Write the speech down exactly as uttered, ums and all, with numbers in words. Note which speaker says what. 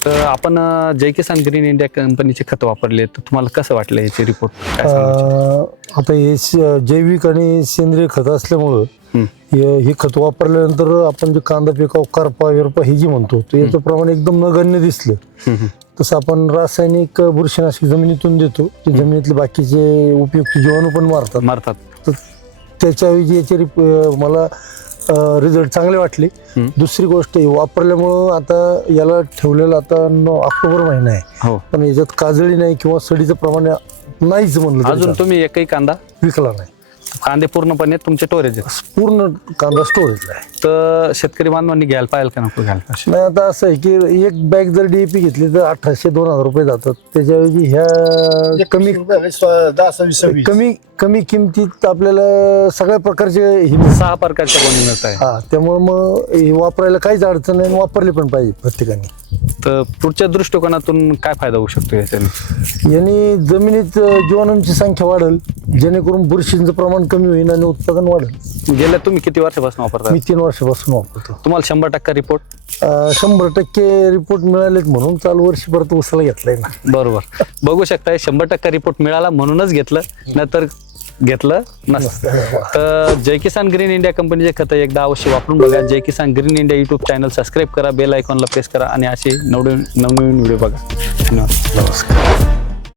Speaker 1: तर आपण अ, जय Kisan green India कंपनीचे खत वापरले तर तुम्हाला कसं वाटलं याचे रिपोर्ट काय सांगायचे?
Speaker 2: अं, आता हे श- जैविक आणि सेंद्रिय खत असल्यामुळं
Speaker 1: हम्म.
Speaker 2: हे हे खत वापरल्यानंतर आपण जे कांदा पिकाव करपा विरपा हे जी म्हणतो तर याचं प्रमाण एकदम नगण्य दिसलं.
Speaker 1: हम्म, हम्म.
Speaker 2: तसं आपण रासायनिक बुरशीनाशक जमिनीतून देतो ते जमिनीतले बाकीचे उपयुक्त जीवाणू पण मारतात.
Speaker 1: मारतात.
Speaker 2: तर त्याच्याऐवजी याचे रिप- अं, मला रिझल्ट चांगले वाटले.
Speaker 1: हम्म.
Speaker 2: दुसरी गोष्ट हे वापरल्यामुळं आता याला ठेवलेला आता न- ऑक्टोबर महिना आहे
Speaker 1: हो.
Speaker 2: पण याच्यात काजळी नाही किंवा सडीचं प्रमाण नाहीच म्हणलं तरी
Speaker 1: अजून
Speaker 2: चालेल.
Speaker 1: तुम्ही एकही कांदा
Speaker 2: विकला नाही.
Speaker 1: कांदे पूर्णपणे तुमचे स्टोरेज आहेत.
Speaker 2: पूर्ण कांदा स्टोरेजला आहे.
Speaker 1: तर शेतकरी बांधवांनी घ्यायला पाहिजे का नको घ्यायला पाहिजे?
Speaker 2: नाही आता असं आहे की एक बॅग जर डीएपी घेतली तर अठराशे दोन हजार रुपये जातात. त्याच्याऐवजी ह्या कमी
Speaker 3: दहा सव्वीस सव्वीस
Speaker 2: कमी कमी किमतीत आपल्याला सगळ्या प्रकारचे हे मिळतात.
Speaker 1: सहा प्रकारच्या गोणी मिळत आहे.
Speaker 2: हा त्यामुळे मग हे वापरायला काहीच अडचण नाही आणि वापरले पण पाहिजे प्रत्येकाने.
Speaker 1: तर पुढच्या दृष्टिकोनातून काय फायदा होऊ शकतो याच्याने?
Speaker 2: यांनी जमिनीत जीवाणूंची संख्या वाढेल जेणेकरून बुरशींचं प्रमाण कमी होईल आणि उत्पादन वाढेल.
Speaker 1: गेल्या तुम्ही किती वर्षापासून वापरता?
Speaker 2: मी तीन वर्षापासून वापरतो.
Speaker 1: तुम्हाला शंभर टक्का रिपोर्ट?
Speaker 2: अं, शंभर टक्के रिपोर्ट मिळालेत म्हणून चालू वर्षी परत उसाला घेतलाय ना.
Speaker 1: बरोबर. बघू शकताय शंभर टक्का रिपोर्ट मिळाला म्हणूनच घेतलं, नाहीतर घेतलं नसतं. तर जय किसान ग्रीन इंडिया कंपनीचे खतं एकदा अवश्य वापरून बघा. Jai Kisan green India YouTube channel subscribe करा, बेल आयकॉनला प्रेस करा आणि असे नवनवीन नवनवीन व्हिडिओ बघा. धन्यवाद.
Speaker 2: नमस्कार.